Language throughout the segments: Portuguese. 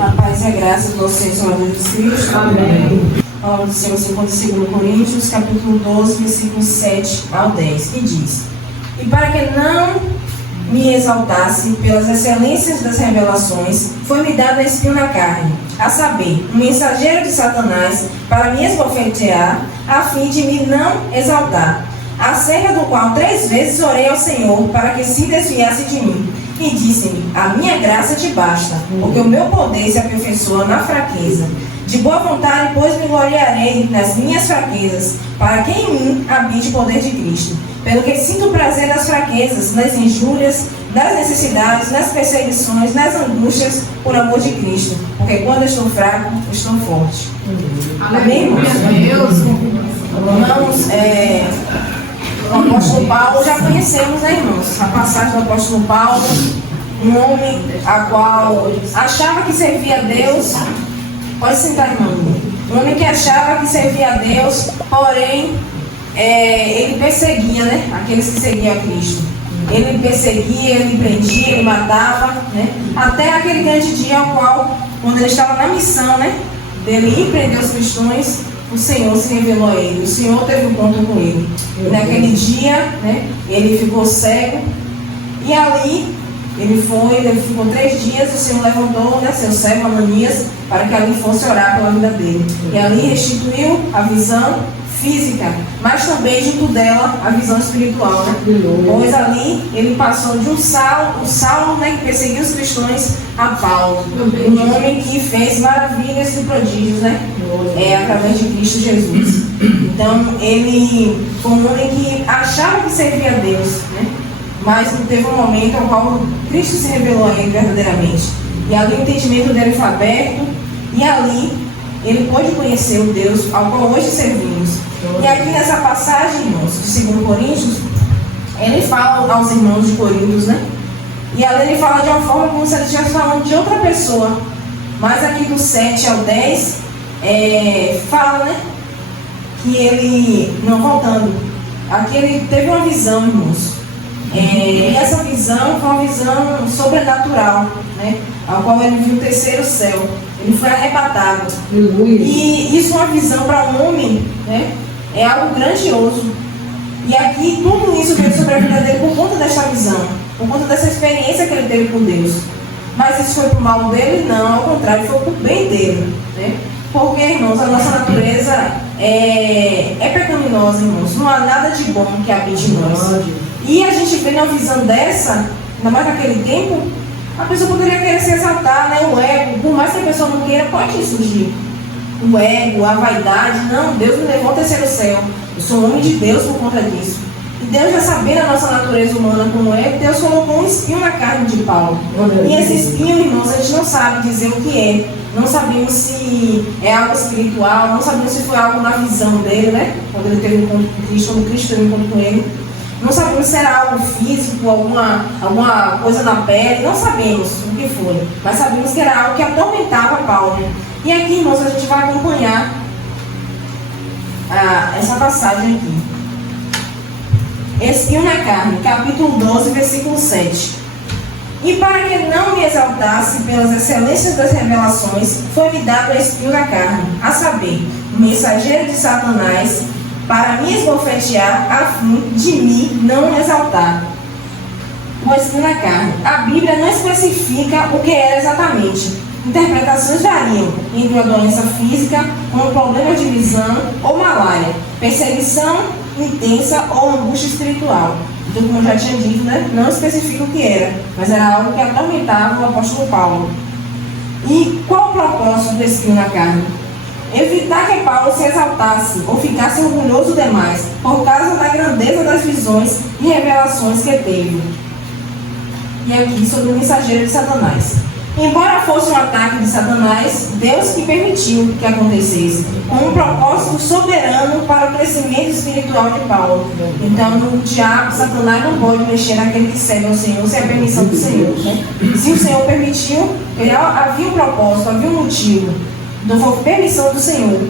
A paz e a graça do nosso Senhor Jesus Cristo. Amém. Palavra do Senhor segundo 2 Coríntios, capítulo 12, versículos 7 ao 10, que diz: E para que não me exaltasse pelas excelências das revelações, foi-me dado espinho na carne, a saber, um mensageiro de Satanás, para me esbofetear, a fim de me não exaltar, acerca do qual 3 vezes orei ao Senhor, para que se desviasse de mim. E disse-me: a minha graça te basta, porque o meu poder se aperfeiçoa na fraqueza. De boa vontade, pois, me gloriarei nas minhas fraquezas, para que em mim habite o poder de Cristo. Pelo que sinto prazer nas fraquezas, nas injúrias, nas necessidades, nas perseguições, nas angústias, por amor de Cristo. Porque quando estou fraco, estou forte. Amém, irmãos? Irmãos, o apóstolo Paulo já conhecemos, né, irmãos? A passagem do apóstolo Paulo, um homem a qual achava que servia a Deus. Pode sentar, irmão. Um homem que achava que servia a Deus, porém, ele perseguia, né, aqueles que seguiam a Cristo. Ele perseguia, ele prendia, ele matava, né, até aquele grande dia ao qual, quando ele estava na missão, né, dele ir prender os cristãos, o Senhor se revelou a ele. O Senhor teve um encontro com ele. E naquele dia, né, ele ficou cego. E ali, ele ficou 3 dias. O Senhor levantou, né, seu servo Ananias, para que ali fosse orar pela vida dele. E ali restituiu a visão física, mas também junto dela a visão espiritual, né? Pois ali ele passou de um Saulo, né, que perseguiu os cristãos, a Paulo, um homem que fez maravilhas e prodígios, né, através de Cristo Jesus. Então ele foi um homem que achava que servia a Deus, né, mas teve um momento ao qual Cristo se revelou a ele verdadeiramente. E ali o entendimento dele foi aberto, e ali ele pôde conhecer o Deus ao qual hoje servimos. E aqui nessa passagem, irmãos, de 2 Coríntios, ele fala aos irmãos de Coríntios, né? E ali ele fala de uma forma como se ele estivesse falando de outra pessoa. Mas aqui do 7 ao 10, fala, né, que ele, não voltando, aqui ele teve uma visão, irmãos. E essa visão foi uma visão sobrenatural, né, ao qual ele viu o 3º céu. Ele foi arrebatado. E isso é uma visão para um homem, né, é algo grandioso. E aqui tudo isso veio sobre a vida dele por conta desta visão, por conta dessa experiência que ele teve com Deus. Mas isso foi para o mal dele? Não, ao contrário, foi para o bem dele, né? Porque, irmãos, a nossa natureza é pecaminosa, irmãos. Não há nada de bom que habite em nós. E a gente vê uma visão dessa, ainda mais naquele tempo, a pessoa poderia querer se exaltar, né? O ego, por mais que a pessoa não queira, pode surgir. O ego, a vaidade. Não, Deus me levou ao 3º céu. Eu sou homem de Deus por conta disso. E Deus, já sabendo a nossa natureza humana como é, Deus colocou um espinho na carne de Paulo. E esse espinho, irmãos, a gente não sabe dizer o que é. Não sabemos se é algo espiritual, não sabemos se foi algo na visão dele, né? Quando ele teve um encontro com Cristo, quando Cristo teve um encontro com ele. Não sabemos se era algo físico, alguma coisa na pele, não sabemos o que foi. Mas sabemos que era algo que atormentava Paulo. E aqui, irmãos, a gente vai acompanhar essa passagem aqui. Espinho na carne, capítulo 12, versículo 7. E para que não me exaltasse pelas excelências das revelações, foi-me dado espinho na carne, a saber, o mensageiro de Satanás, para me esbofetear, a fim de me não exaltar. O espinho na carne. A Bíblia não especifica o que era exatamente. Interpretações variam entre uma doença física, como problema de visão ou malária, perseguição intensa ou angústia espiritual. Então, como eu já tinha dito, né, não especifica o que era, mas era algo que atormentava o apóstolo Paulo. E qual o propósito do espinho na carne? Evitar que Paulo se exaltasse ou ficasse orgulhoso demais, por causa da grandeza das visões e revelações que teve. E aqui sobre o mensageiro de Satanás. Embora fosse um ataque de Satanás, Deus que permitiu que acontecesse, com um propósito soberano para o crescimento espiritual de Paulo. Então, o diabo, Satanás, não pode mexer naquele que serve ao Senhor sem a permissão do Senhor, né? Se o Senhor permitiu, havia um propósito, havia um motivo. Então, foi permissão do Senhor.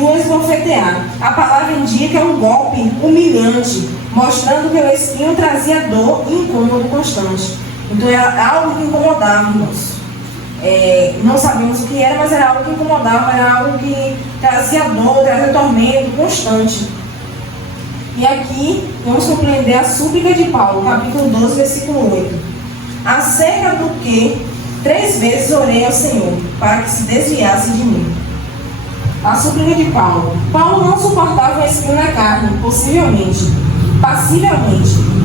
E o esbofetear. A palavra indica um golpe humilhante, mostrando que o espinho trazia dor e incômodo constante. Então, era algo que incomodava, irmãos. não sabemos o que era, mas era algo que incomodava, era algo que trazia dor, trazia tormento constante. E aqui vamos compreender a súplica de Paulo, capítulo 12, versículo 8. Acerca do que 3 vezes orei ao Senhor, para que se desviasse de mim. A súplica de Paulo. Paulo não suportava um espinho na carne, passivelmente.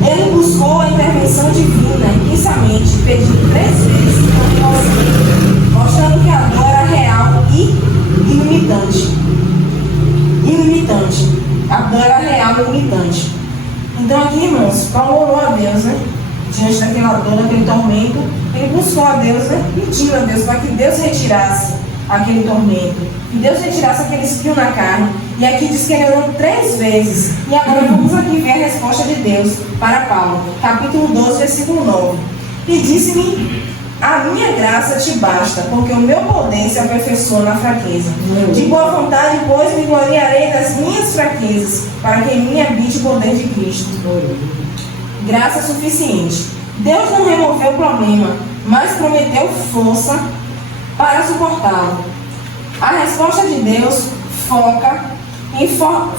Ele buscou a intervenção divina, intensamente, pedindo 3 vezes por mostrando que a dor era real e ilimitante. A dor era real e ilimitante. Então aqui, irmãos, Paulo orou a Deus, né? Diante daquela dor, daquele tormento, ele buscou a Deus, né? Pedindo a Deus para que Deus retirasse aquele tormento, que Deus retirasse aquele espinho na carne. E aqui diz que ele orou 3 vezes. E agora vamos aqui ver a resposta de Deus para Paulo, capítulo 12, versículo 9. E disse-me: a minha graça te basta, porque o meu poder se aperfeiçoa na fraqueza. De boa vontade, pois, me gloriarei das minhas fraquezas, para que em mim habite o poder de Cristo. Graça suficiente. Deus não removeu o problema, mas prometeu força para suportá-lo. A resposta de Deus foca em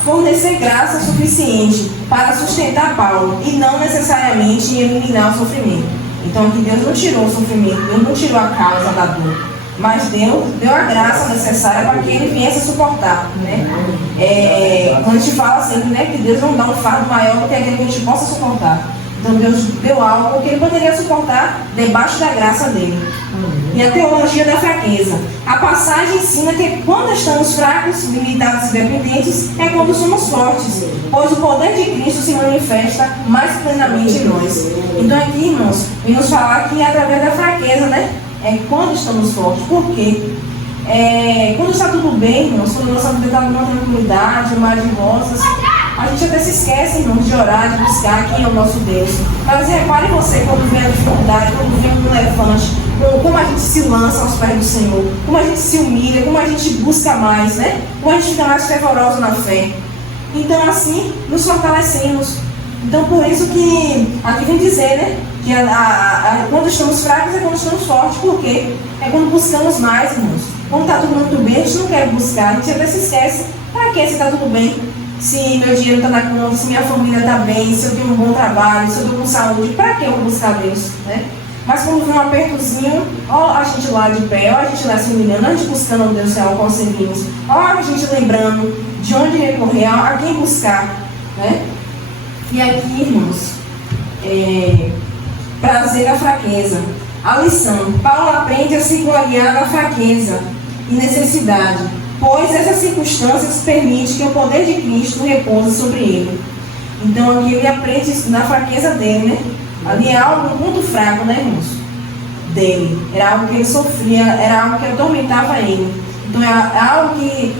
fornecer graça suficiente para sustentar Paulo e não necessariamente em eliminar o sofrimento. Então aqui Deus não tirou o sofrimento, Deus não tirou a causa da dor, mas Deus deu a graça necessária para que ele viesse a suportar, né? Quando a gente fala sempre, né, que Deus não dá um fardo maior do que aquele que a gente possa suportar. Então Deus deu algo que ele poderia suportar debaixo da graça dele. E a teologia da fraqueza. A passagem ensina que quando estamos fracos, limitados e dependentes, é quando somos fortes, pois o poder de Cristo se manifesta mais plenamente em nós. Então aqui, irmãos, vem nos falar que é através da fraqueza, né? É quando estamos fortes. Por quê? Quando está tudo bem, irmãos, quando nossa vida está numa tranquilidade, um mar de rosas, a gente até se esquece, irmãos, de orar, de buscar quem é o nosso Deus. Mas repare você, quando vem a dificuldade, quando vem um elefante, como a gente se lança aos pés do Senhor, como a gente se humilha, como a gente busca mais, né? Como a gente fica mais fervoroso na fé. Então, assim, nos fortalecemos. Então, por isso que aqui vem dizer, né? Que quando estamos fracos é quando estamos fortes. Por quê? É quando buscamos mais, irmãos. Quando está tudo muito bem, a gente não quer buscar. A gente até se esquece. Para que se está tudo bem? Se meu dinheiro está na conta, se minha família está bem, se eu tenho um bom trabalho, se eu estou com saúde, para que eu vou buscar Deus, né? Mas quando vem um apertozinho, ó a gente lá de pé, ó a gente lá se humilhando, a gente buscando o Deus real, conseguimos. Ó a gente lembrando de onde recorrer, a quem buscar, né? E aqui, irmãos, prazer da fraqueza. A lição. Paulo aprende a se gloriar da fraqueza e necessidade, pois essas circunstâncias permitem que o poder de Cristo repouse sobre ele. Então aqui ele aprende na fraqueza dele, né? Ali é algo muito fraco, né, irmãos? Dele. Era algo que ele sofria, era algo que atormentava ele. Então é algo que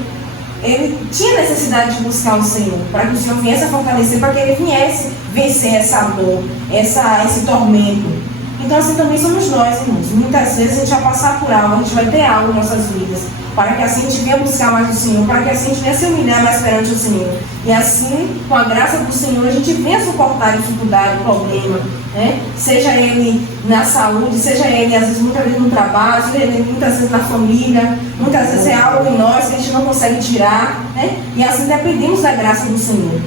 ele tinha necessidade de buscar o Senhor, para que o Senhor viesse a fortalecer, para que ele viesse vencer essa dor, esse tormento. Então assim também somos nós, irmãos. Muitas vezes a gente vai passar por algo, a gente vai ter algo em nossas vidas, para que assim a gente venha buscar mais o Senhor, para que assim a gente venha se humilhar mais perante o Senhor. E assim, com a graça do Senhor, a gente venha suportar a dificuldade, o problema, né? Seja ele na saúde, seja ele, às vezes, muitas vezes no trabalho, seja ele muitas vezes na família, muitas vezes é algo em nós que a gente não consegue tirar, né? E assim dependemos da graça do Senhor.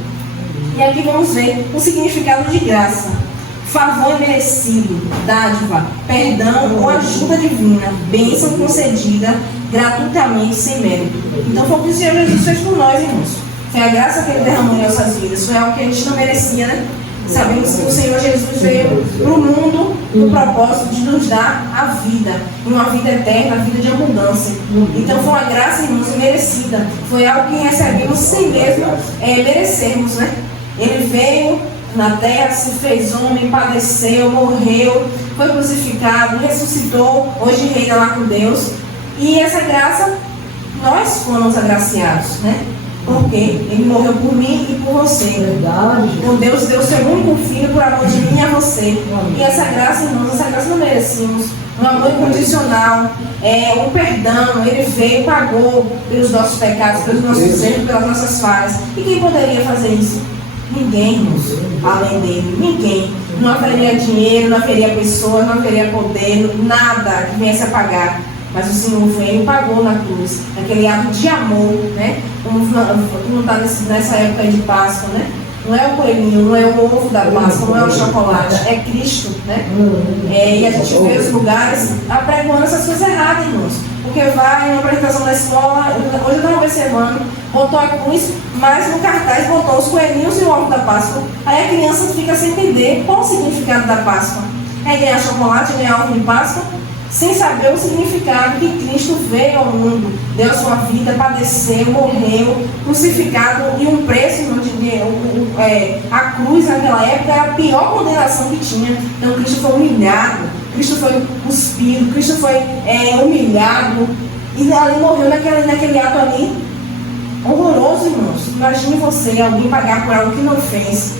E aqui vamos ver o significado de graça. Favor merecido, dádiva, perdão ou ajuda divina, bênção concedida gratuitamente, sem mérito. Então foi o que o Senhor Jesus fez por nós, irmãos. Foi a graça que Ele derramou em nossas vidas. Foi algo que a gente não merecia, né? Sabemos que o Senhor Jesus veio para o mundo com o propósito de nos dar a vida, uma vida eterna, a vida de abundância. Então foi uma graça, irmãos, merecida. Foi algo que recebemos sem mesmo merecermos, né? Ele veio na terra, se fez homem, padeceu, morreu, foi crucificado, ressuscitou, hoje reina lá com Deus. E essa graça, nós fomos agraciados, né? Porque Ele morreu por mim e por você. Então Deus deu o seu único filho por amor de mim e a você. E essa graça, irmãos, essa graça não merecíamos. Um amor incondicional, um perdão. Ele veio, pagou pelos nossos pecados, pelos nossos erros, pelas nossas falhas. E quem poderia fazer isso? Ninguém, irmãos, além dele. Ninguém. não haveria dinheiro, não haveria pessoas, não haveria poder, nada que viesse a pagar. Mas o Senhor veio e pagou na cruz, aquele ato de amor, né? Como não está nessa época de Páscoa, né? Não é o coelhinho, não é o ovo da Páscoa, não é o chocolate, é Cristo, né? E a gente vê os lugares apregoando essas coisas erradas, irmãos. Porque vai na apresentação da escola, hoje eu estava observando, botou a cruz, mas no cartaz botou os coelhinhos e o ovo da Páscoa. Aí a criança fica sem entender qual o significado da Páscoa. É ganhar chocolate, ganhar ovo de Páscoa, sem saber o significado que Cristo veio ao mundo, deu a sua vida, padeceu, morreu, crucificado, e um preço, a cruz naquela época era a pior condenação que tinha. Então Cristo foi humilhado, Cristo foi cuspido, Cristo foi humilhado, e ali morreu naquele ato ali horroroso, irmãos. Imagine você, alguém pagar por algo que não fez,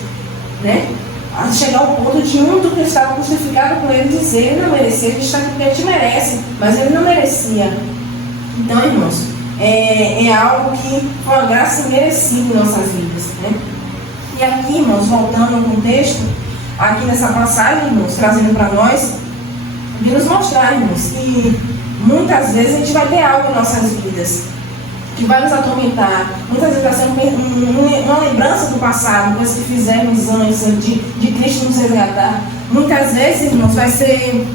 né? A chegar ao ponto de um do que estava crucificado com ele dizer: ele não merecia, ele está aqui porque ele te merece, mas ele não merecia. Então, irmãos, é algo que foi uma graça imerecida em nossas vidas, né? E aqui, irmãos, voltando ao contexto, aqui nessa passagem, irmãos, trazendo para nós, de nos mostrar, irmãos, que muitas vezes a gente vai ter algo em nossas vidas que vai nos atormentar. Muitas vezes vai ser uma lembrança do passado, coisas que fizemos antes de Cristo nos resgatar. Muitas vezes, irmãos, vai ser...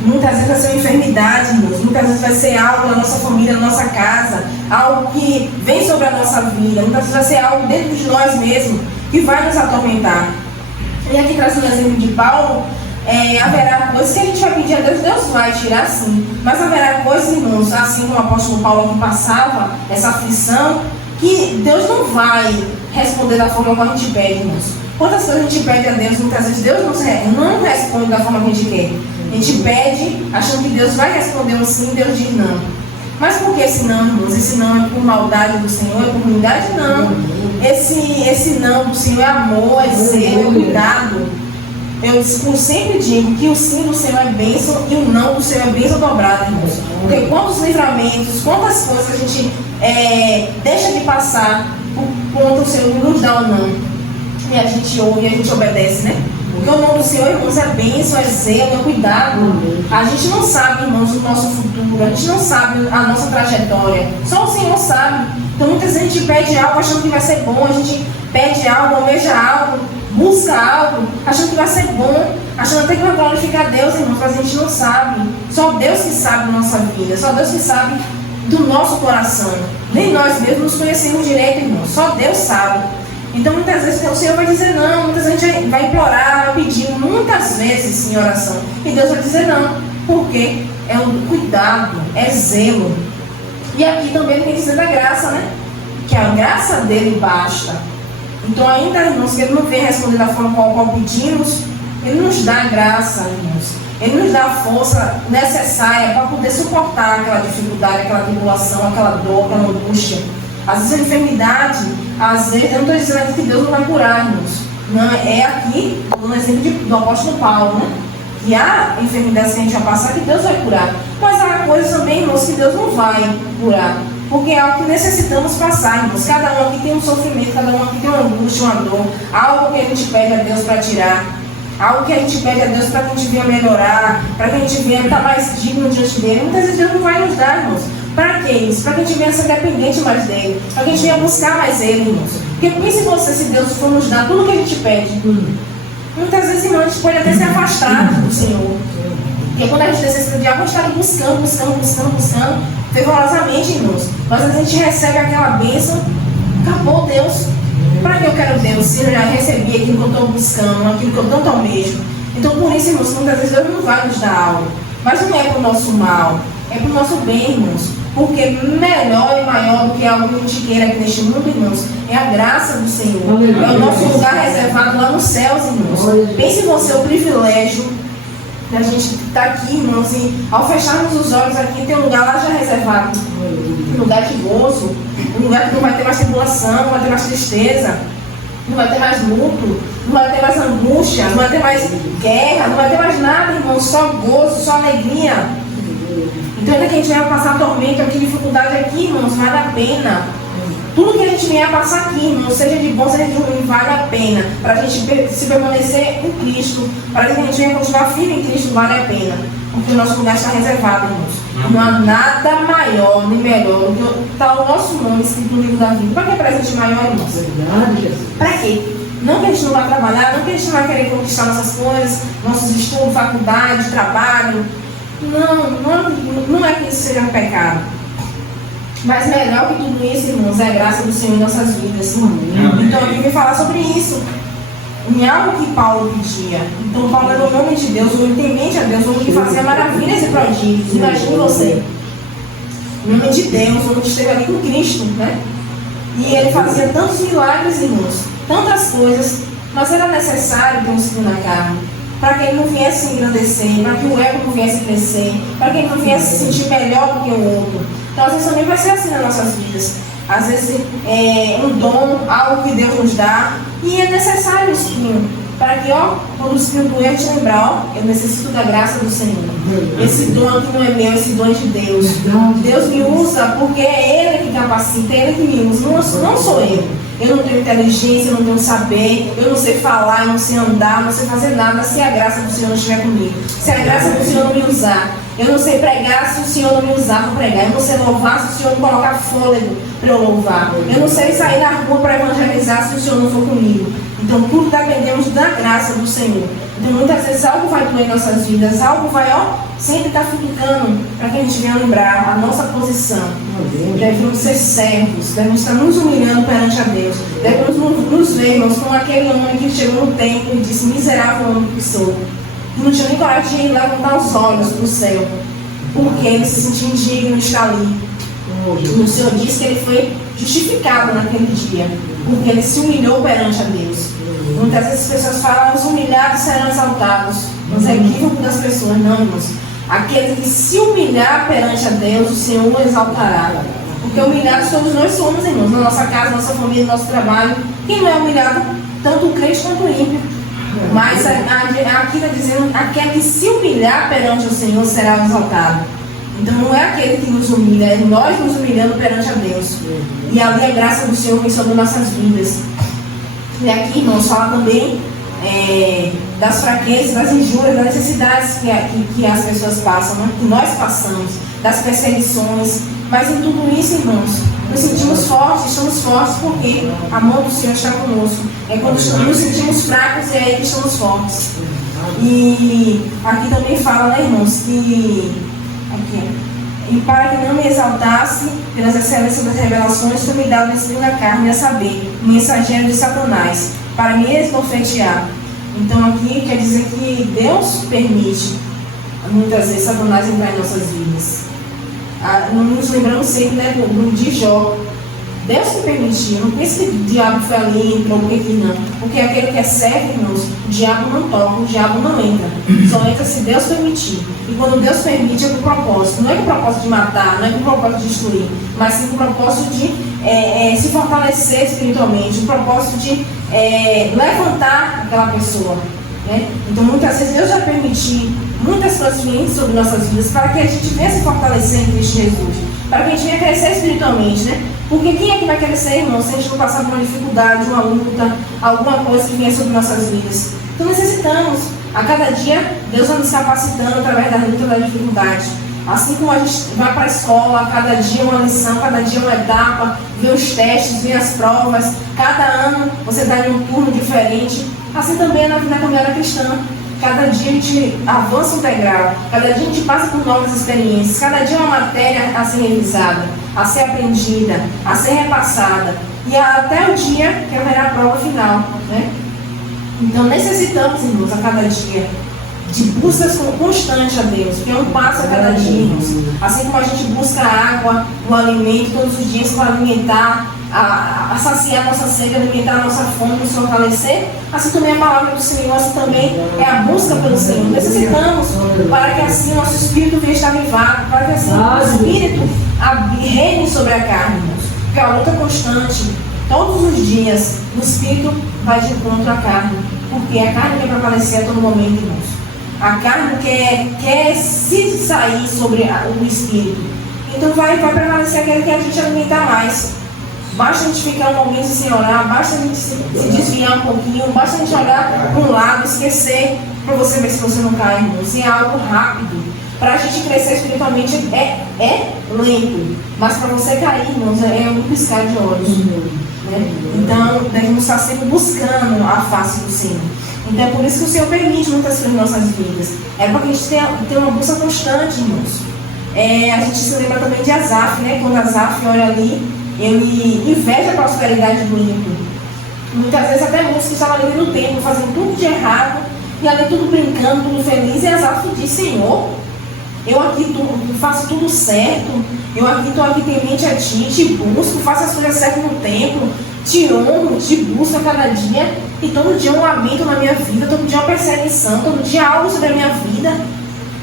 Muitas vezes vai ser uma enfermidade, irmãos. Muitas vezes vai ser algo na nossa família, na nossa casa, algo que vem sobre a nossa vida. Muitas vezes vai ser algo dentro de nós mesmos que vai nos atormentar. E aqui trazendo o exemplo de Paulo, haverá coisas que a gente vai pedir a Deus, Deus vai tirar sim, mas haverá coisas, irmãos, assim como o apóstolo Paulo aqui passava, essa aflição, que Deus não vai responder da forma como a gente pede, irmãos. Quantas coisas a gente pede a Deus, muitas vezes Deus não responde da forma que a gente quer. A gente pede achando que Deus vai responder um sim, Deus diz não. Mas por que esse não, irmãos? Esse não é por maldade do Senhor, é por ruindade? Não. Esse não do Senhor é amor, é zelo, é cuidado. Eu sempre digo que o sim do Senhor é bênção e o não do Senhor é bênção dobrada, irmãos. Porque quantos livramentos, quantas coisas a gente deixa de passar por conta do Senhor nos dá ou não. E a gente ouve e a gente obedece, né? Porque o nome do Senhor, irmãos, é bênção, é zelo, é cuidado. A gente não sabe, irmãos, o nosso futuro, a gente não sabe a nossa trajetória. Só o Senhor sabe. Então muitas vezes a gente pede algo achando que vai ser bom, a gente pede algo, almeja algo, busca algo, achando que vai ser bom, achando até que vai glorificar Deus, irmãos, mas a gente não sabe. Só Deus que sabe da nossa vida, só Deus que sabe do nosso coração. Nem nós mesmos nos conhecemos direito, irmãos, só Deus sabe. Então muitas vezes o Senhor vai dizer não, muitas vezes a gente vai implorar, vai pedir, muitas vezes em oração, e Deus vai dizer não, porque é um cuidado, é zelo. E aqui também tem que dizer da graça, né? Que a graça dele basta. Então ainda, irmãos, que ele não vem responder da forma qual pedimos, ele nos dá a graça, irmãos. Ele nos dá a força necessária para poder suportar aquela dificuldade, aquela tribulação, aquela dor, aquela angústia. Às vezes a enfermidade, às vezes, eu não estou dizendo aqui que Deus não vai curar, irmãos. Não, é aqui no exemplo do apóstolo Paulo, né? Que há enfermidades que a gente vai passar que Deus vai curar. Mas há coisas também, irmãos, que Deus não vai curar. Porque é algo que necessitamos passar, irmãos. Cada um aqui tem um sofrimento, cada um aqui tem uma angústia, uma dor. Algo que a gente pede a Deus para tirar. Algo que a gente pede a Deus para que a gente venha melhorar, para que a gente venha estar mais digno diante dele. Muitas vezes Deus não vai nos dar, irmãos. Para que isso? Para que a gente venha ser dependente mais dele. Para que a gente venha buscar mais ele, irmãos. Porque pense você, se Deus for nos dar tudo que a gente pede. Muitas vezes, irmãos, a gente pode até se afastar do Senhor. Porque quando a gente necessita de algo, a gente está buscando, fervorosamente, irmãos. Mas a gente recebe aquela bênção, acabou Deus. Para que eu quero Deus se eu já recebi aquilo que eu estou buscando, aquilo que eu tanto almejo? Então, por isso, irmãos, muitas vezes Deus não vai nos dar algo. Mas não é para o nosso mal, é para o nosso bem, irmãos. Porque melhor e maior do que algo que a gente queira aqui neste mundo, irmãos, é a graça do Senhor. É o nosso lugar reservado lá nos céus, irmãos. Pense você o privilégio da gente estar aqui, irmãos, e ao fecharmos os olhos aqui, tem um lugar lá já reservado. Um lugar de gozo, um lugar que não vai ter mais tribulação, não vai ter mais tristeza, não vai ter mais luto, não vai ter mais angústia, não vai ter mais guerra, não vai ter mais nada, irmãos, só gozo, só alegria. Então ainda que a gente vai passar tormento aqui, dificuldade aqui, irmãos, vale a pena. Tudo que a gente vier a passar aqui, irmão, seja de bom, seja de ruim, vale a pena. Para a gente se permanecer em Cristo, para que a gente venha continuar firme em Cristo, vale a pena. Porque o nosso lugar está reservado, irmãos. Não há nada maior nem melhor do que está o nosso nome escrito no livro da vida. Para que presente maior, irmãos? Para quê? Não que a gente não vai trabalhar, não que a gente não vai querer conquistar nossas coisas, nossos estudos, faculdade, trabalho. Não é que isso seja um pecado. Mas melhor que tudo isso, irmãos, é a graça do Senhor em nossas vidas. Então aqui vem falar sobre isso. Em algo que Paulo pedia. Então Paulo era o nome de Deus, o temente a Deus, o que fazia maravilhas e prodígios. Imagine você. O nome de Deus, o que esteve ali com Cristo, né? E ele fazia tantos milagres, irmãos, tantas coisas, mas era necessário ter um espinho na carne, para que ele não viesse se engrandecer, para que o ego não viesse crescer, para que ele não viesse se sentir melhor do que o outro. Então às vezes também vai ser assim nas nossas vidas. Às vezes é um dom, algo que Deus nos dá, e é necessário o espinho, para que, quando o espinho doer, a gente lembrar, eu necessito da graça do Senhor. Esse dom aqui não é meu, esse dom é de Deus. Deus me usa porque é Ele que capacita, é Ele que me usa, não sou eu. Eu não tenho inteligência, eu não tenho saber, eu não sei falar, eu não sei andar, eu não sei fazer nada se a graça do Senhor não estiver comigo. Se a graça do Senhor não me usar. Eu não sei pregar se o Senhor não me usar para pregar. Eu não sei louvar se o Senhor não colocar fôlego para eu louvar. Eu não sei sair na rua para evangelizar se o Senhor não for comigo. Então tudo dependemos da graça do Senhor. Então muitas vezes algo vai doer em nossas vidas, algo vai sempre estar futucando para que a gente venha lembrar a nossa posição. Devemos ser servos, devemos estar nos humilhando perante a Deus. Devemos nos ver, irmãos, como aquele homem que chegou no templo e disse: miserável homem que sou. E não tinha nem coragem de levantar os olhos para o céu, porque ele se sentia indigno de estar ali. E o Senhor disse que ele foi justificado naquele dia, porque ele se humilhou perante a Deus. Muitas vezes as pessoas falam: os humilhados serão exaltados. Mas é equívoco das pessoas, não, irmãos. Aquele que se humilhar perante a Deus, o Senhor o exaltará. Porque humilhados todos nós somos, irmãos, na nossa casa, na nossa família, no nosso trabalho. Quem não é humilhado? Tanto o crente quanto o ímpio. Mas aqui está dizendo: aquele que se humilhar perante o Senhor será exaltado. Então não é aquele que nos humilha, é nós nos humilhando perante a Deus. E ali a graça do Senhor vem sobre nossas vidas. E aqui, irmãos, fala também das fraquezas, das injúrias, das necessidades que as pessoas passam, né? Que nós passamos, das perseguições. Mas em tudo isso, irmãos, nos sentimos fortes, estamos fortes porque a mão do Senhor está conosco. É quando nos sentimos fracos, é aí que estamos fortes. E aqui também fala, né, irmãos, que e para que não me exaltasse pelas excelências das revelações, foi me dado o espinho na carne, a saber, o mensageiro de Satanás, para me esbofetear. Então aqui quer dizer que Deus permite muitas vezes Satanás entrar em nossas vidas. Nos lembramos sempre, né, de Jó. Deus que permitiu. Não pense que o diabo foi ali, entrou, porque que não. Porque aquele que é servo, irmãos, o diabo não toca, o diabo não entra. Só entra se Deus permitir. E quando Deus permite, é com propósito. Não é com propósito de matar, não é com propósito de destruir, mas sim com propósito de se fortalecer espiritualmente, o propósito de levantar aquela pessoa. Né? Então muitas vezes Deus já permitiu muitas coisas ruins sobre nossas vidas para que a gente venha se fortalecer em Cristo Jesus, para que a gente venha crescer espiritualmente, né? Porque quem é que vai crescer, irmão, se a gente não passar por uma dificuldade, uma luta, alguma coisa que venha sobre nossas vidas? Então necessitamos, a cada dia, Deus vai nos capacitando através da luta, da dificuldade. Assim como a gente vai para a escola, cada dia uma lição, cada dia uma etapa, vê os testes, vê as provas, cada ano você dá em um turno diferente. Assim também é na caminhada cristã. Cada dia a gente avança um degrau, cada dia a gente passa por novas experiências, cada dia é uma matéria a ser revisada, a ser aprendida, a ser repassada, e até o dia que haverá a prova final, né? Então necessitamos, irmãos, a cada dia de buscas constantes a Deus, que é um passo a cada dia, irmãos. Assim como a gente busca a água, o alimento todos os dias para alimentar, a saciar a nossa sede, alimentar a nossa fome, nos fortalecer, assim também a palavra do Senhor, assim também é a busca pelo Senhor. Necessitamos para que assim nosso espírito venha estar avivado, para que assim o espírito reine sobre a carne, irmãos. Porque é uma luta constante, todos os dias, o espírito vai de encontro à carne, porque a carne quer prevalecer a todo momento, irmãos. A carne quer se sair sobre o espírito. Então vai prevalecer aquele que a gente alimentar mais. Basta a gente ficar um momento sem orar, basta a gente se desviar um pouquinho, basta a gente olhar para um lado, esquecer, para você ver se você não cai, irmãos. E é algo rápido. Para a gente crescer espiritualmente é lento, mas para você cair, irmãos, é um piscar de olhos. Né? Então, devemos estar sempre buscando a face do Senhor. Então, é por isso que o Senhor permite muitas coisas em nossas vidas. É para que a gente tenha uma busca constante, irmãos. A gente se lembra também de Asaf, né? Quando Asaf olha ali, ele inveja a prosperidade do ímpio. Muitas vezes até muitos que estavam ali no templo, fazendo tudo de errado, e ali tudo brincando, tudo feliz, e Asaf diz: Senhor, eu aqui faço tudo certo, eu aqui estou aqui temente a Ti, Te busco, faço as coisas certas no templo, Te honro, Te busco a cada dia, e todo dia um lamento na minha vida, todo dia uma perseguição, todo dia algo sobre a minha vida.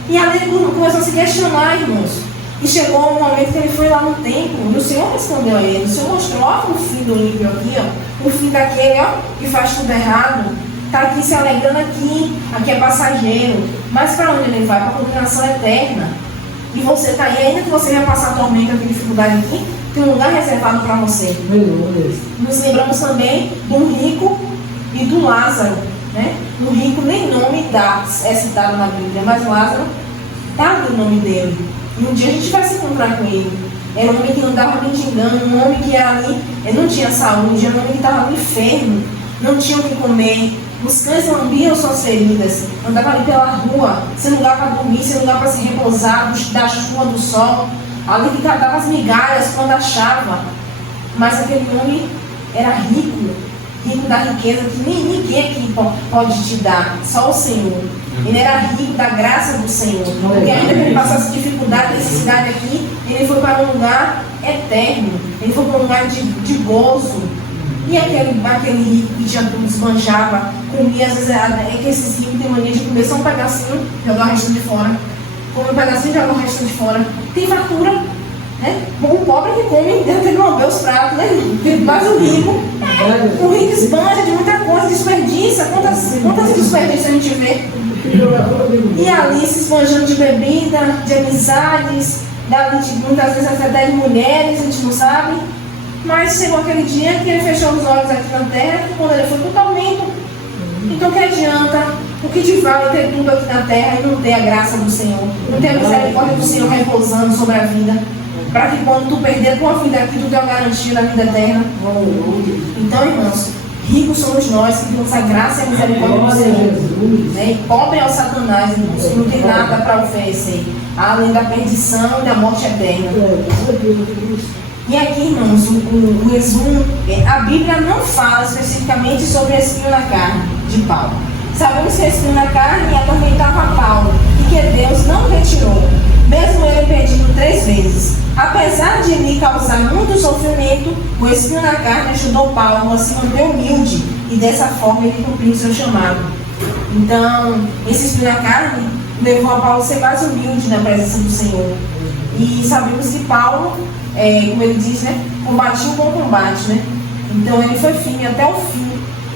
E ali ele começou a se questionar, irmãos. E chegou um momento que ele foi lá no templo, e o Senhor respondeu a ele. O Senhor mostrou: ó, o fim do ímpio aqui, ó, o fim daquele, ó, que faz tudo errado. Está aqui se alegrando aqui é passageiro. Mas para onde ele vai? Para a condenação eterna. E você está aí, ainda que você vai passar tormento aqui, dificuldade aqui, tem um lugar reservado para você. Nos lembramos também do rico e do Lázaro, né? O rico nem nome é citado na Bíblia, mas Lázaro está no nome dele. E um dia a gente vai se encontrar com ele. Era um homem que não estava mendigando, um homem que era ali, ele não tinha saúde, era um homem que estava enfermo, não tinha o que comer. Os cães lambiam suas feridas, andavam ali pela rua, sem lugar para dormir, sem lugar para se repousar, da chuva, do sol, ali que catava as migalhas quando achava. Mas aquele homem era rico da riqueza que ninguém aqui pode te dar, só o Senhor. Ele era rico da graça do Senhor, porque ainda que ele passasse dificuldade, necessidade aqui, ele foi para um lugar eterno, ele foi para um lugar de gozo. E aquele rico que tinha tudo, desmanjava, comia, às vezes é que esses ricos têm mania de comer só um pedacinho, jogar o resto de fora. Come um pedacinho e joga o resto de fora. Tem fartura, né? O pobre que come, Deus tem que lamber os pratos, né? Mas o rico esbanja de muita coisa, desperdiça. Quantas desperdícios a gente vê? E ali se esbanjando de bebida, de amizades, muitas vezes até de mulheres, a gente não sabe. Mas chegou aquele dia que ele fechou os olhos aqui na terra, quando ele foi para o tormento. Então, o que adianta? O que te vale ter tudo aqui na terra e não ter a graça do Senhor? Não ter a misericórdia do Senhor repousando sobre a vida? Para que quando tu perder a tua vida aqui, tu tenha a garantia da vida eterna? Então, irmãos, ricos somos nós que temos a graça e a misericórdia do Senhor. Né? E pobre é o Satanás, irmãos, que não tem nada para oferecer, além da perdição e da morte eterna. E aqui, irmãos, o resumo, a Bíblia não fala especificamente sobre o espinho na carne de Paulo. Sabemos que o espinho na carne atormentava Paulo e que Deus não retirou, mesmo ele pedindo 3 vezes. Apesar de lhe causar muito sofrimento, o espinho na carne ajudou Paulo a se manter humilde e dessa forma ele cumpriu seu chamado. Então, esse espinho na carne levou a Paulo a ser mais humilde na presença do Senhor. E sabemos que Paulo, como ele diz, né, combatiu o bom combate, né? Então ele foi firme até o fim.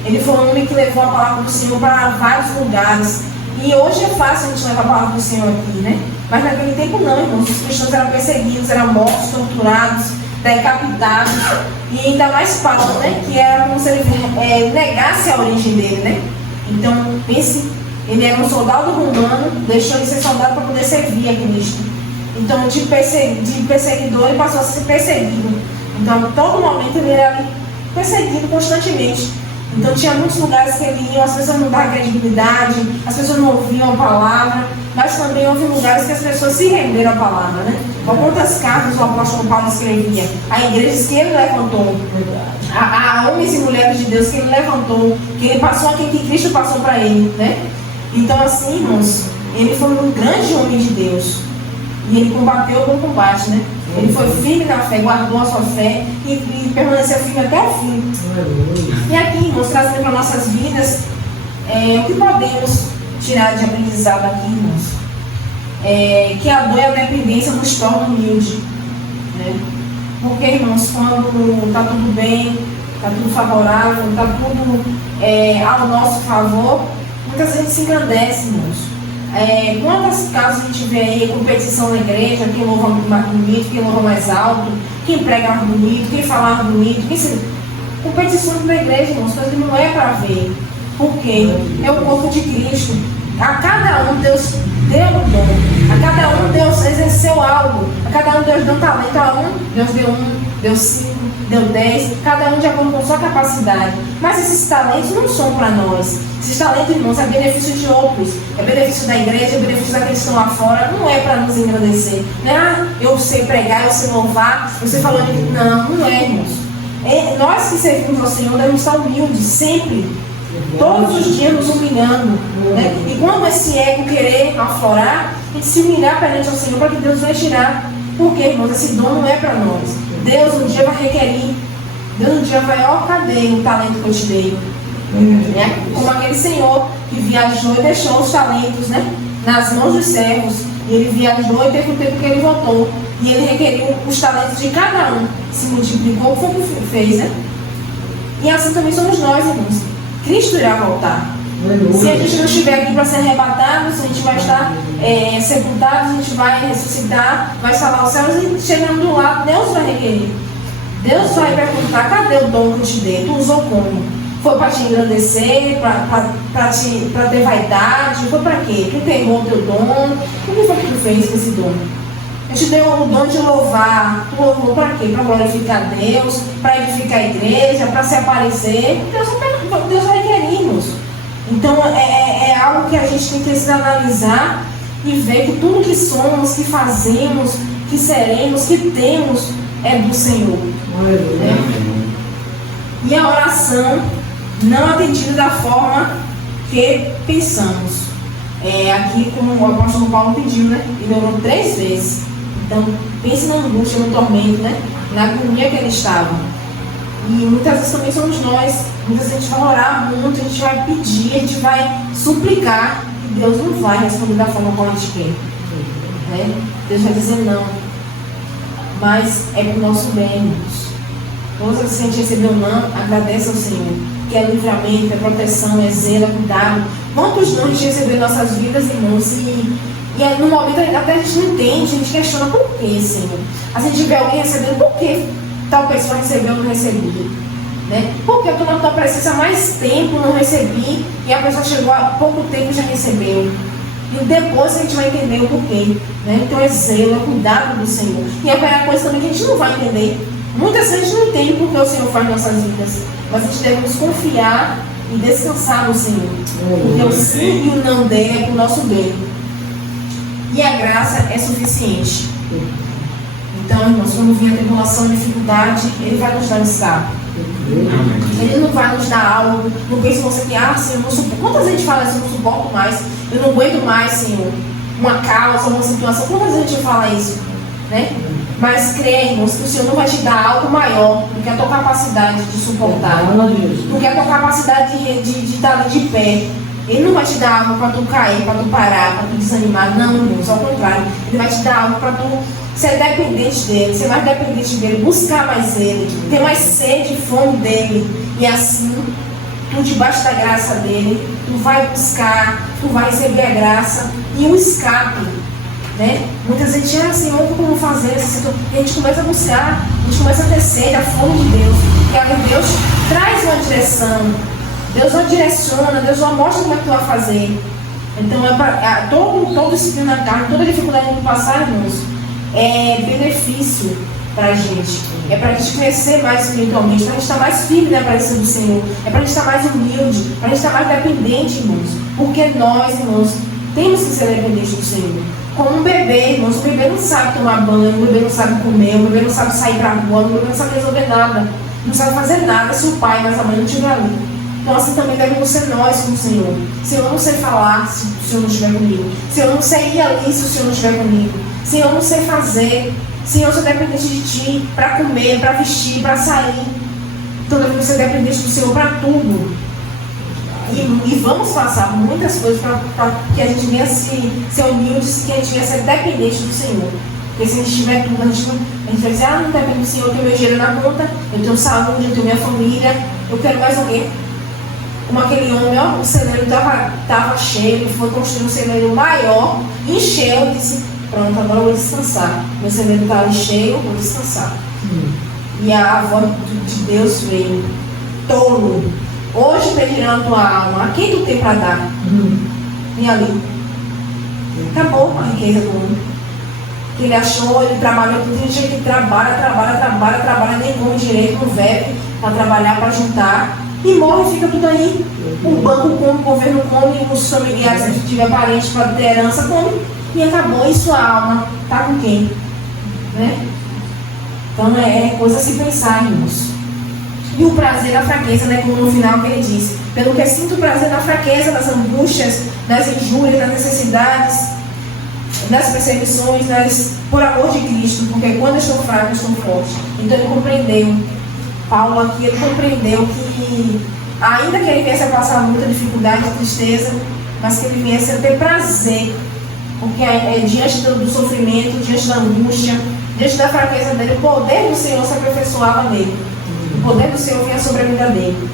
Ele foi um homem que levou a palavra do Senhor para vários lugares. E hoje é fácil a gente levar a palavra do Senhor aqui, né? Mas naquele tempo não, irmãos. Os cristãos eram perseguidos, eram mortos, torturados, decapitados. E ainda mais Paulo, né? Que era como se ele negasse a origem dele, né? Então, pense, ele era um soldado romano, deixou de ser soldado para poder servir a Cristo. Então, de perseguidor, ele passou a ser perseguido. Então, a todo momento, ele era perseguido constantemente. Então, tinha muitos lugares que ele ia, as pessoas não davam credibilidade, as pessoas não ouviam a palavra, mas também houve lugares que as pessoas se renderam à palavra, né? Quantas cartas o apóstolo Paulo escrevia? Há igrejas que ele levantou, há homens e mulheres de Deus que ele levantou, que ele passou aquilo que Cristo passou para ele, né? Então, assim, irmãos, ele foi um grande homem de Deus. E ele combateu o bom combate, né? Ele foi firme na fé, guardou a sua fé e permaneceu firme até o fim. E aqui, irmãos, trazendo para nossas vidas, o que podemos tirar de aprendizado aqui, irmãos? Que a dor e a dependência nos tornam humildes, né? Porque, irmãos, quando está tudo bem, está tudo favorável, está tudo ao nosso favor, muitas vezes se engrandece, irmãos. Quantas casos a gente vê aí, competição na igreja, quem louva mais bonito, quem louva mais alto, quem prega mais bonito, quem fala mais bonito, competição na igreja, irmãos, coisa que não é para ver. Porque é o corpo de Cristo. A cada um Deus deu um dom, a cada um Deus exerceu algo, a cada um Deus deu um talento, a um Deus deu 1, deu 5, deu 10, cada um de acordo com sua capacidade. Mas esses talentos não são para nós. Esses talentos, irmãos, é benefício de outros, é benefício da igreja, é benefício daqueles que estão lá fora, não é para nos engrandecer. Não é, eu sei pregar, eu sei louvar, você falou de... Não é, irmãos. Nós que servimos ao Senhor devemos estar humildes, sempre. Todos os dias nos humilhando, né? E quando esse ego querer aflorar, a gente se humilhar perante ao Senhor para que Deus vai tirar. Porque, irmãos, esse dom não é para nós. Deus um dia vai requerir. Deus um dia vai, cadê o talento que eu te dei? Né? Como aquele senhor que viajou e deixou os talentos, né, nas mãos dos servos. E ele viajou e teve o tempo que ele voltou. E ele requeriu os talentos de cada um. Se multiplicou, foi o que fez, né? E assim também somos nós, irmãos. Cristo irá voltar. Se a gente não estiver aqui para ser arrebatado, se a gente vai estar sepultado, a gente vai ressuscitar, vai salvar os céus e chegando do lado, Deus vai requerer. Deus vai perguntar: cadê o dom que eu te dei? Tu usou como? Foi para te engrandecer, para ter vaidade? Foi para quê? Tu queimou o teu dom? O que foi que tu fez com esse dom? Eu te dei o dom de louvar. Tu louvou para quê? Para glorificar Deus, para edificar a igreja, para se aparecer. Deus vai requerir-nos. Então é algo que a gente tem que se analisar e ver que tudo que somos, que fazemos, que seremos, que temos é do Senhor. E a oração não atendida da forma que pensamos. Aqui, como o apóstolo Paulo pediu, né? Ele orou 3 vezes. Então, pense na angústia, no tormento, né? Na agonia que ele estava. E muitas vezes também somos nós. Muitas vezes a gente vai orar muito, a gente vai pedir, a gente vai suplicar. E Deus não vai responder da forma como a gente quer. Né? Deus vai dizer não. Mas é para o nosso bem, irmãos. Todas as vezes que a gente recebeu não, agradece ao Senhor. Que é livramento, é proteção, é zelo, é cuidado. Quantos não a gente recebeu em nossas vidas, irmãos? E no momento até a gente não entende, a gente questiona por que, Senhor. A gente vê alguém recebendo, por que tal pessoa recebeu ou não recebi? Né? Por que eu estou na tua presença há mais tempo, não recebi, e a pessoa chegou há pouco tempo e já recebeu? E depois a gente vai entender o porquê. Né? Então é zelo, é cuidado do Senhor. E haverá coisa também que a gente não vai entender. Muitas vezes a gente não entende porque o Senhor faz nossas vidas. Mas a gente deve nos confiar e descansar no Senhor. Porque o sim e o não dele é para o nosso bem. E a graça é suficiente. Então, irmãos, quando vir a tribulação e a dificuldade, Ele vai nos dar escape. Ele não vai nos dar algo. Não pense você que, Senhor, não suporto. Quantas vezes a gente fala assim, eu não suporto mais, eu não aguento mais, Senhor, uma causa, uma situação. Quantas vezes a gente fala isso? Né? Mas creia, irmãos, que o Senhor não vai te dar algo maior do que a tua capacidade de suportar, do que a tua capacidade de estar de pé. Ele não vai te dar algo para tu cair, para tu parar, para tu desanimar. Não, irmãos, ao contrário. Ele vai te dar algo para tu ser dependente dele, ser mais dependente dele, buscar mais ele, ter mais sede e fome dele. E assim, tu debaixo da graça dele, tu vai buscar, tu vai receber a graça e o escape. Né? Muitas vezes a gente, Senhor, como fazer? E a gente começa a buscar, a gente começa a ter sede, a fome de Deus. E aí Deus traz uma direção, Deus a direciona, Deus a mostra como é que tu vai fazer. Então, todo espinho na carne, toda dificuldade de passar, irmãos, é benefício para a gente. É para a gente crescer mais espiritualmente, para a gente estar mais firme na presença do Senhor. É para a gente estar mais humilde, para a gente estar mais dependente, irmãos. Porque nós, irmãos, temos que ser dependentes do Senhor. Como um bebê, irmãos, o bebê não sabe tomar banho, o bebê não sabe comer, o bebê não sabe sair para a rua, o bebê não sabe resolver nada, não sabe fazer nada se o pai, mas a mãe não estiver ali. Então assim também devemos ser nós com o Senhor. Se eu não sei falar, se o Senhor não estiver comigo. Se eu não sei ir ali, se o Senhor não estiver comigo. Se eu não sei fazer, se eu sou dependente de Ti para comer, para vestir, para sair. Então devemos ser dependentes do Senhor para tudo. E vamos passar por muitas coisas para que a gente venha ser humilde, que a gente venha ser dependente do Senhor. Porque se a gente tiver tudo, a gente vai dizer, não depende do Senhor, eu tenho meu dinheiro na conta, eu tenho saúde, eu tenho minha família, eu quero mais alguém. como aquele homem, ó, o celeiro estava cheio, ele foi construir um celeiro maior, encheu e disse, pronto, agora eu vou descansar. Meu celeiro está ali cheio, eu vou descansar. E a voz de Deus veio, tolo, hoje pedirão a tua alma, a quem tu tem para dar? E ali, acabou a riqueza do homem. Ele achou, ele trabalhou tudo, ele tinha que trabalha, nem come direito, não vive para trabalhar, para juntar, e morre, fica tudo aí. O banco come, o governo come, os familiares, se tiver parente para ter herança, come, e acabou. E sua alma está com quem? Né? Então é coisa a se pensar, irmãos. E o prazer na fraqueza, né, como no final que ele diz, pelo que sinto prazer na fraqueza, nas angústias, nas injúrias, nas necessidades, nas perseguições, por amor de Cristo, porque quando eu estou fraco, eu estou forte. Então ele compreendeu, Paulo aqui, ele compreendeu que, ainda que ele viesse a passar muita dificuldade e tristeza, mas que ele viesse a ter prazer, porque diante do sofrimento, diante da angústia, diante da fraqueza dele, o poder do Senhor se aperfeiçoava nele. O poder do Senhor vinha sobre a vida dele.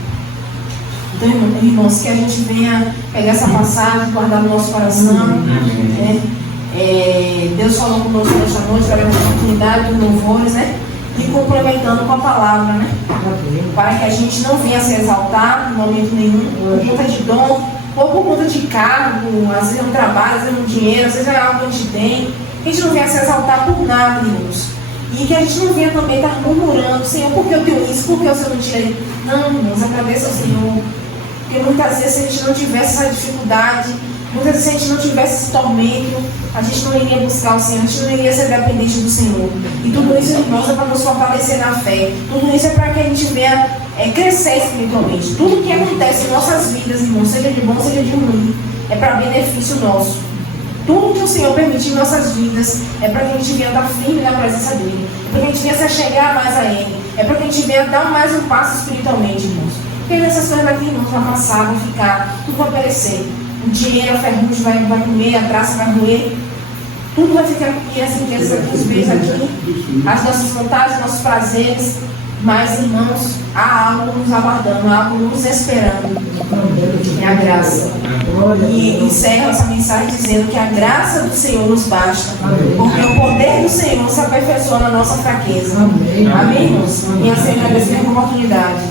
Então, irmãos, que a gente venha pegar essa passagem, guardar no nosso coração. Deus falou conosco nesta noite, através da oportunidade dos louvores, né? E complementando com a palavra, né? Para que a gente não venha se exaltar em momento nenhum, por conta de dom, ou por conta de cargo, às vezes é um trabalho, às vezes é um dinheiro, às vezes é algo que a gente tem. Que a gente não venha se exaltar por nada, irmãos. E que a gente não venha também estar murmurando, Senhor, por que eu tenho isso, por que o Senhor não tira isso? Não, irmãos, agradeça ao Senhor. Porque muitas vezes, se a gente não tivesse essa dificuldade, muitas vezes, se a gente não tivesse esse tormento, a gente não iria buscar o Senhor, a gente não iria ser dependente do Senhor. E tudo isso, irmãos, é para nos fortalecer na fé. Tudo isso é para que a gente venha crescer espiritualmente. Tudo que acontece em nossas vidas, irmãos, seja de bom, seja de ruim, é para benefício nosso. Tudo que o Senhor permite em nossas vidas é para que a gente venha estar firme na presença dEle. É para que a gente venha se achegar mais a Ele. É para que a gente venha dar mais um passo espiritualmente, irmãos. Porque essas coisas aqui, irmãos, vão passar, vão ficar, tudo vai perecer. O dinheiro, a ferrugem vai comer, a traça vai roer. Tudo vai ficar aqui, as riquezas aqui, os bens aqui, as nossas vontades, nossos prazeres. Mas, irmãos, há algo nos aguardando, há algo nos esperando. É a graça. E encerra essa mensagem dizendo que a graça do Senhor nos basta. Porque o poder do Senhor se aperfeiçoa na nossa fraqueza. Amém, irmãos? E assim agradecer a oportunidade.